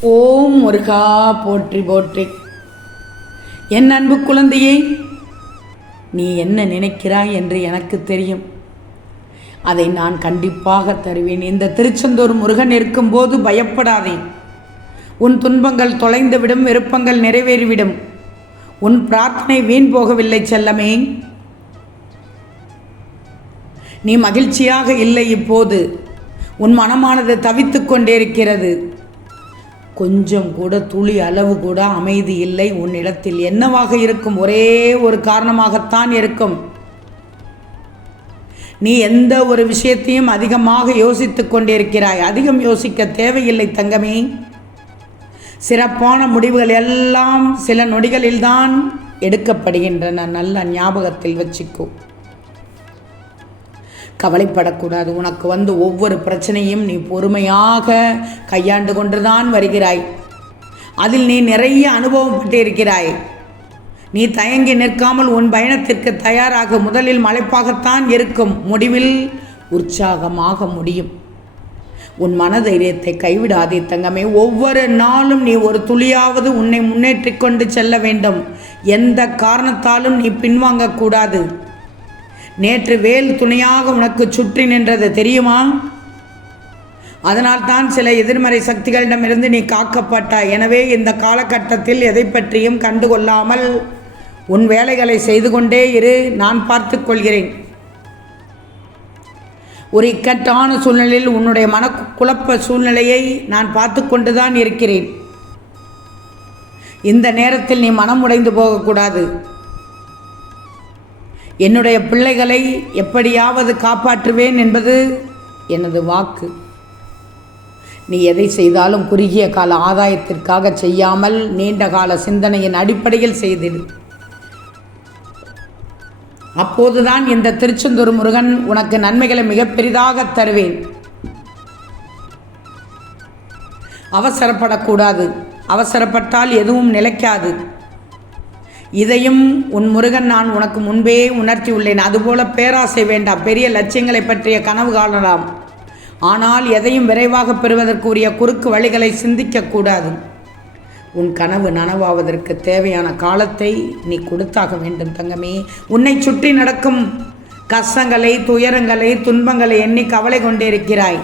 ஓம் முருகா போற்றி போற்றி. என் அன்பு குழந்தையே நீ என்ன நினைக்கிறாய் என்று எனக்கு தெரியும். அதை நான் கண்டிப்பாக தருவேன். இந்த திருச்செந்தூர் முருகன் இருக்கும்போது பயப்படாதே. உன் துன்பங்கள் தொலைந்துவிடும் விருப்பங்கள் நிறைவேறிவிடும். உன் பிரார்த்தனை வீண் போகவில்லை செல்லமே. நீ மகிழ்ச்சியாக இல்லை இப்போது. உன் மனமானது தவித்துக் கொண்டிருக்கிறது கொஞ்சம் கூட துளி அளவு கூட அமைதி இல்லை. உன்னிடத்தில் என்னவாக இருக்கும்? ஒரே ஒரு காரணமாகத்தான் இருக்கும். நீ எந்த ஒரு விஷயத்தையும் அதிகமாக யோசித்துக் கொண்டிருக்கிறாய். அதிகம் யோசிக்க தேவையில்லை தங்கமே. சிறப்பான முடிவுகள் எல்லாம் சில நொடிகளில்தான் எடுக்கப்படுகின்றன. நல்ல ஞாபகத்தில் வச்சுக்கோ. கவலைப்படக்கூடாது. உனக்கு வந்து ஒவ்வொரு பிரச்சனையும் நீ பொறுமையாக கையாண்டு கொண்டுதான் வருகிறாய். அதில் நீ நிறைய அனுபவம் பட்டிருக்கிறாய். நீ தயங்கி நிற்காமல் உன் பயணத்திற்கு தயாராக முதலில் மலைப்பாகத்தான் இருக்கும். முடிவில் உற்சாகமாக முடியும். உன் மனதைரியத்தை கைவிடாதே தங்கமே. ஒவ்வொரு நாளும் நீ ஒரு துளியாவது உன்னை முன்னேற்றி கொண்டு செல்ல வேண்டும். எந்த காரணத்தாலும் நீ பின்வாங்கக்கூடாது. நேற்று வேல் துணையாக உனக்கு சுற்றி நின்றது தெரியுமா? அதனால்தான் சில எதிர்மறை சக்திகளிடமிருந்து நீ காக்கப்பட்டாய். எனவே இந்த காலகட்டத்தில் எதை பற்றியும் கண்டுகொள்ளாமல் உன் வேலைகளை செய்து கொண்டே இரு. நான் பார்த்து கொள்கிறேன். ஒரு இக்கட்டான சூழ்நிலையில் உன்னுடைய மன குழப்ப சூழ்நிலையை நான் பார்த்து கொண்டுதான் இருக்கிறேன். இந்த நேரத்தில் நீ மனம் உடைந்து போகக்கூடாது. என்னுடைய பிள்ளைகளை எப்படியாவது காப்பாற்றுவேன் என்பது எனது வாக்கு. நீ எதை செய்தாலும் குறுகிய கால ஆதாயத்திற்காக செய்யாமல் நீண்ட கால சிந்தனையின் அடிப்படையில் செய்திடு. அப்போதுதான் இந்த திருச்செந்தூர் முருகன் உனக்கு நன்மைகளை மிக பெரிதாக தருவேன். அவசரப்படக்கூடாது. அவசரப்பட்டால் எதுவும் நிலைக்காது. இதையும் உன் முருகன் நான் உனக்கு முன்பே உணர்த்தியுள்ளேன். அதுபோல பேராசை வேண்டாம். பெரிய லட்சியங்களை பற்றிய கனவு காணலாம். ஆனால் எதையும் விரைவாக பெறுவதற்குரிய குறுக்கு வழிகளை சிந்திக்கக்கூடாது உன் கனவு நனவாவதற்கு தேவையான காலத்தை நீ கொடுத்தாக வேண்டும் தங்கமே. உன்னை சுற்றி நடக்கும் கஷ்டங்களை துயரங்களை துன்பங்களை எண்ணி கவலை கொண்டிருக்கிறாய்.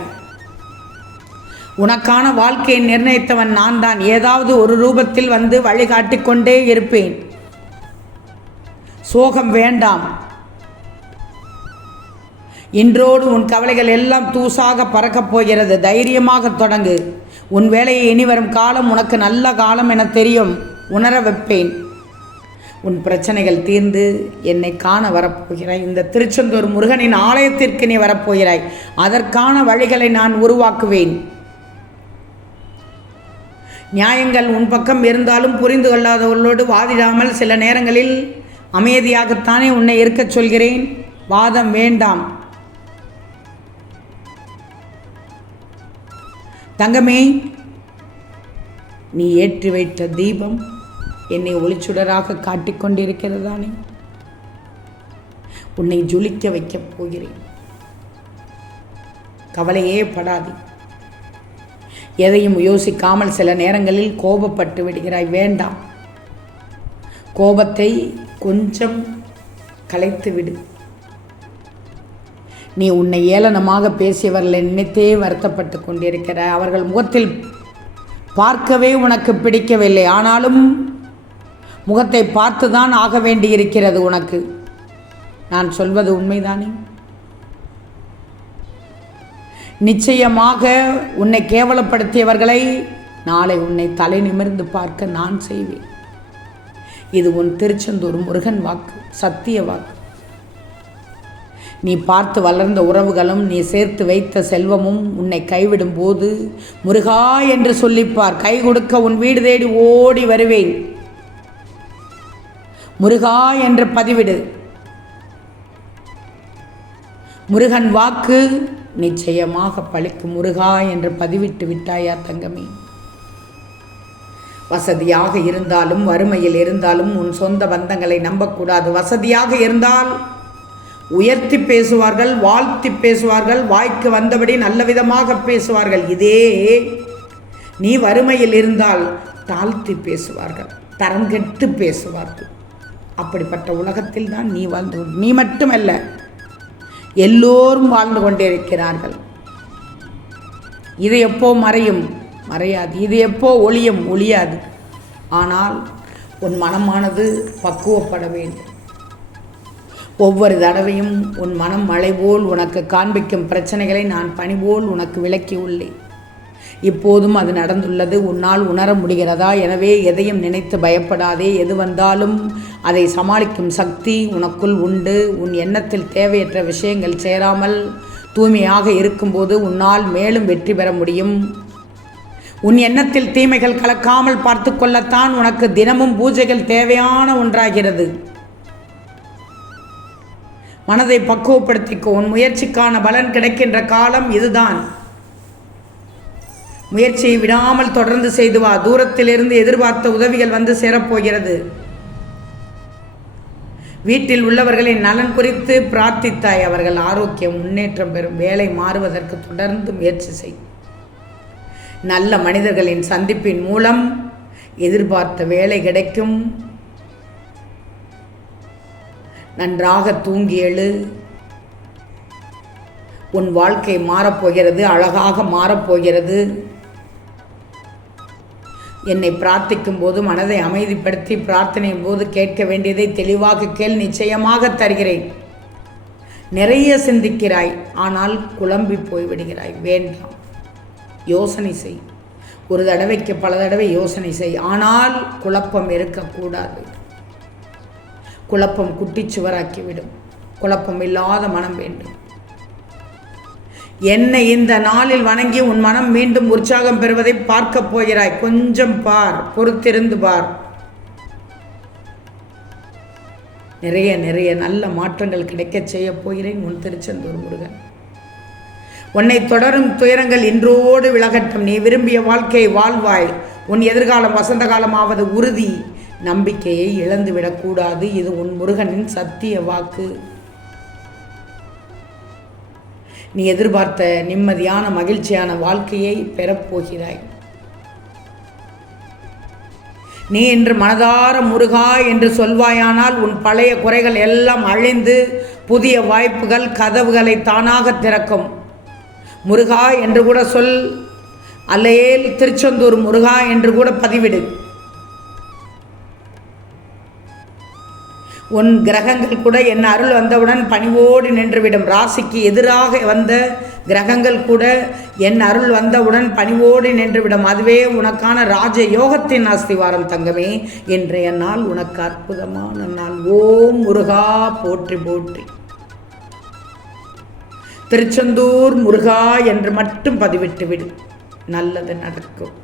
உனக்கான வாழ்க்கையை நிர்ணயித்தவன் நான் தான் ஏதாவது ஒரு ரூபத்தில் வந்து வழிகாட்டி கொண்டே இருப்பேன். சோகம் வேண்டாம். இன்றோடு உன் கவலைகள் எல்லாம் தூசாக பறக்கப் போகிறது. தைரியமாக தொடங்கு. உன் வேலையை இனி வரும் காலம் உனக்கு நல்ல காலம் என தெரியும். உணர வைப்பேன். உன் பிரச்சனைகள் தீர்ந்து என்னை காண வரப்போகிறாய். இந்த திருச்செந்தூர் முருகனின் ஆலயத்திற்கு நீ வரப்போகிறாய். அதற்கான வழிகளை நான் உருவாக்குவேன். நியாயங்கள் உன் பக்கம் இருந்தாலும் புரிந்து கொள்ளாதவர்களோடு வாதிடாமல் சில நேரங்களில் அமைதியாகத்தானே உன்னை இருக்கச் சொல்கிறேன்? வாதம் வேண்டாம். தங்கமே நீ ஏற்றி வைத்த தீபம் என்னை ஒளிச்சுடராக காட்டிக்கொண்டிருக்கிறதானே உன்னை ஜொலிக்க வைக்கப் போகிறேன். கவலையே படாதே. எதையும் யோசிக்காமல் சில நேரங்களில் கோபப்பட்டு விடுகிறாய். வேண்டாம். கோபத்தை கொஞ்சம் கலைத்து விடு நீ உன்னை ஏளனமாக பேசியவர்களை நினைத்தே வருத்தப்பட்டு கொண்டிருக்கிற. அவர்கள் முகத்தில் பார்க்கவே உனக்கு பிடிக்கவில்லை. ஆனாலும் முகத்தை பார்த்து தான் ஆக வேண்டியிருக்கிறது உனக்கு. நான் சொல்வது உண்மைதானே? நிச்சயமாக உன்னை கேவலப்படுத்தியவர்களை நாளை உன்னை தலை நிமிர்ந்து பார்க்க நான் செய்வேன். இது உன் திருச்செந்தூர் முருகன் வாக்கு சத்திய வாக்கு. நீ பார்த்து வளர்ந்த உறவுகளும் நீ சேர்த்து வைத்த செல்வமும் உன்னை கைவிடும் போது முருகா என்று சொல்லிப்பார் கை கொடுக்க உன் வீடு தேடி ஓடி வருவேன். முருகா என்று பதிவிடு. முருகன் வாக்கு நிச்சயமாக பழிக்கும் முருகா என்று பதிவிட்டு விட்டாயா தங்கமே. வசதியாக இருந்தாலும் வறுமையில் இருந்தாலும் உன் சொந்த பந்தங்களை நம்பக்கூடாது. வசதியாக இருந்தால் உயர்த்தி பேசுவார்கள் வாழ்த்தி பேசுவார்கள் வாய்க்கு வந்தபடி நல்ல விதமாக பேசுவார்கள். இதே நீ வறுமையில் இருந்தால் தாழ்த்தி பேசுவார்கள் தரங்கெட்டு பேசுவார்கள். அப்படிப்பட்ட உலகத்தில் தான் நீ வாழ்ந்து நீ மட்டுமல்ல எல்லோரும் வாழ்ந்து கொண்டே இருக்கிறார்கள் இது எப்போ மறையும்? மறையாது. இது எப்போ ஒளியும் ஒளியாது. ஆனால் உன் மனமானது பக்குவப்பட வேண்டும். ஒவ்வொரு தடவையும் உன் மனம் மழை போல் உனக்கு காண்பிக்கும் பிரச்சனைகளை நான் பணிபோல் உனக்கு விளக்கி உள்ளேன் இப்போதும் அது நடந்துள்ளது. உன்னால் உணர முடிகிறதா? எனவே எதையும் நினைத்து பயப்படாதே. எது வந்தாலும் அதை சமாளிக்கும் சக்தி உனக்குள் உண்டு. உன் எண்ணத்தில் தேவையற்ற விஷயங்கள் சேராமல் தூய்மையாக இருக்கும்போது உன்னால் மேலும் வெற்றி பெற முடியும். உன் எண்ணத்தில் தீமைகள் கலக்காமல் பார்த்து கொள்ளத்தான் உனக்கு தினமும் பூஜைகள் தேவையான ஒன்றாகிறது. மனதை பக்குவப்படுத்திக்கோ. உன் முயற்சிக்கான பலன் கிடைக்கின்ற காலம் இதுதான். முயற்சியை விடாமல் தொடர்ந்து செய்து வா. தூரத்திலிருந்து எதிர்பார்த்த உதவிகள் வந்து சேரப்போகிறது. வீட்டில் உள்ளவர்களின் நலன் குறித்து பிரார்த்தித்தாய். அவர்கள் ஆரோக்கியம் முன்னேற்றம் பெறும். வேலை மாறுவதற்கு தொடர்ந்து முயற்சி செய். நல்ல மனிதர்களின் சந்திப்பின் மூலம் எதிர்பார்த்த வேலை கிடைக்கும். நன்றாக தூங்கி எழு. உன் வாழ்க்கை மாறப்போகிறது அழகாக மாறப்போகிறது. என்னை பிரார்த்திக்கும் போது மனதை அமைதிப்படுத்தி பிரார்த்தனையின் போது கேட்க வேண்டியதை தெளிவாக கேள் நிச்சயமாக தருகிறேன். நிறைய சிந்திக்கிறாய் ஆனால் குழம்பி போய்விடுகிறாய் வேண்டாம். யோசனை செய். ஒரு தடவைக்கு பல தடவை யோசனை செய். ஆனால் குழப்பம் இருக்கக்கூடாது. குழப்பம் குட்டிச்சுவராக்கிவிடும். குழப்பம் இல்லாத மனம் வேண்டும். என்னை இந்த நாளில் வணங்கி உன் மனம் மீண்டும் உற்சாகம் பெறுவதை பார்க்கப் போகிறாய். கொஞ்சம் பார் பொறுத்திருந்து பார். நிறைய நிறைய நல்ல மாற்றங்கள் கிடைக்கச் செய்யப் போகிறேன் உன் திருச்செந்தூர் முருகன். உன்னை தொடரும் துயரங்கள் இன்றோடு விலகட்டும். நீ விரும்பிய வாழ்க்கையை வாழ்வாய். உன் எதிர்காலம் வசந்த காலமாவது உறுதி. நம்பிக்கையை இழந்துவிடக்கூடாது இது உன் முருகனின் சத்திய வாக்கு. நீ எதிர்பார்த்த நிம்மதியான மகிழ்ச்சியான வாழ்க்கையை பெறப்போகிறாய். நீ இன்று மனதார முருகா என்று சொல்வாயானால் உன் பழைய குறைகள் எல்லாம் அழிந்து புதிய வாய்ப்புகள் கதவுகளை தானாக திறக்கும். முருகா என்று கூட சொல். அல்லையேல் திருச்செந்தூர் முருகா என்று கூட பதிவிடு. உன் கிரகங்கள் கூட என் அருள் வந்தவுடன் பணிவோடு நின்றுவிடும். ராசிக்கு எதிராக வந்த கிரகங்கள் கூட என் அருள் வந்தவுடன் பணிவோடு நின்றுவிடும். அதுவே உனக்கான ராஜ யோகத்தின் அஸ்திவாரம் தங்கமே. இன்றைய நாள் உனக்கு அற்புதமான நாள். ஓம் முருகா போற்றி போற்றி. திருச்செந்தூர் முருகா என்று மட்டும் பதிவிட்டு விடு நல்லது நடக்கும்.